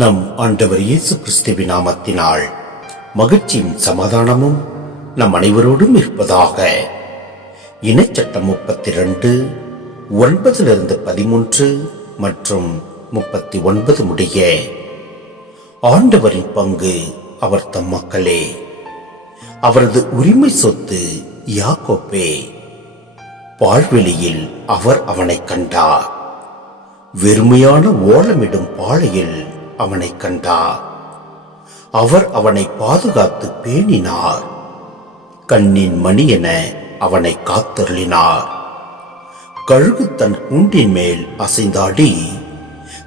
நம் ஆண்டவர் இயேசு கிறிஸ்துவின் நாமத்தினால் மகிழ்ச்சியும் சமாதானமும் நம் அனைவரோடும் இருப்பதாக. இணைச்சட்டம் முப்பத்தி ரெண்டு ஒன்பதிலிருந்து பதிமூன்று மற்றும் முப்பத்தி ஒன்பது முடிய ஆண்டவரின் பங்கு அவர் தம் மக்களே. அவரது உரிமை சொத்து யாக்கோப்பே பாழ்வெளியில் அவர் அவனை கண்டார். வெறுமையான ஓலமிடும் பாளையில் அவனை கண்டார். அவர் அவனை பாதுகாத்து பேணினார். கண்ணின் மணி என அவனை காத்தருளினார். கழுகு தன் கூண்டின் மேல் அசைந்தாடி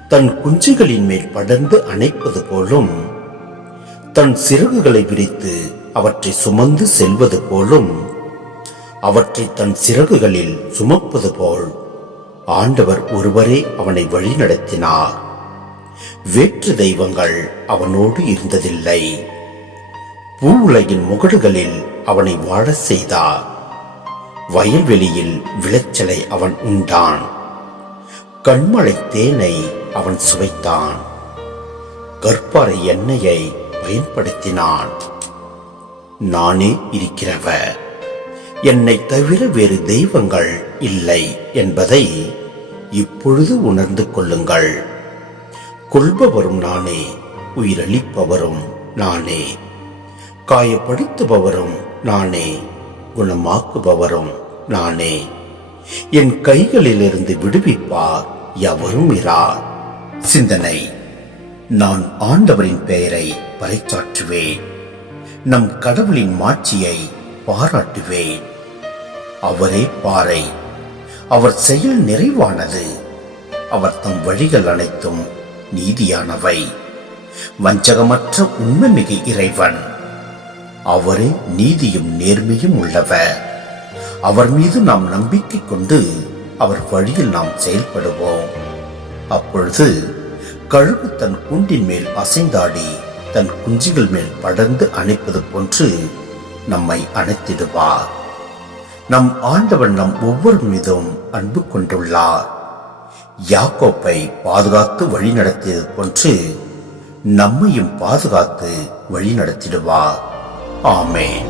தன் குஞ்சுகளின் மேல் படர்ந்து அணைப்பது போலும் தன் சிறகுகளை விரித்து அவற்றை சுமந்து செல்வது போலும் அவற்றை தன் சிறகுகளில் சுமப்பது போல் ஆண்டவர் ஒருவரே அவனை வழிநடத்தினார். வேற்று தெய்வங்கள் அவனோடு இருந்ததில்லை. பூ உலகின் முகடுகளில் அவனை வாழச் செய்தார். வயல்வெளியில் விளைச்சலை அவன் உண்டான். கண்மலை தேனை அவன் சுவைத்தான். கற்பாறை எண்ணெயை பயன்படுத்தினான். நானே இருக்கிறவர். என்னை தவிர வேறு தெய்வங்கள் இல்லை என்பதை இப்பொழுது உணர்ந்து கொள்ளுங்கள். கொள்பவரும் நானே உயிரளிப்பவரும் நானே. காயப்படுத்துபவரும் நானே குணமாக்குபவரும் நானே. என் கைகளிலிருந்து விடுவிப்பார் எவரும் இரார். சிந்தனை நான் ஆண்டவரின் பெயரை பறைச்சாற்றுவேன் நம் கடவுளின் மாட்சியை பாராட்டுவேன். அவரே பாறை அவர் செயல் நிறைவானது. அவர் தம் வழிகள் அனைத்தும் நீதியானவை. வஞ்சகமற்ற உண்மைமிகு இறைவன். அவரே நீதியும் நேர்மையும் உள்ளவர். அவர் மீது நாம் நம்பிக்கை கொண்டு அவர் வழியில் நாம் செயல்படுவோம். அப்பொழுது கழுகு தன் குண்டின் மேல் அசைந்தாடி தன் குஞ்சுகள் மேல் படர்ந்து அணைப்பது போன்று நம்மை அணைத்திடுவார். நம் ஆண்டவன் நம் ஒவ்வொரு மீதும் அன்பு கொண்டுள்ளார். யாக்கோப்பை பாதுகாத்து வழிநடத்தியது போன்று நம்மையும் பாதுகாத்து வழிநடத்திடுவார் ஆமேன்.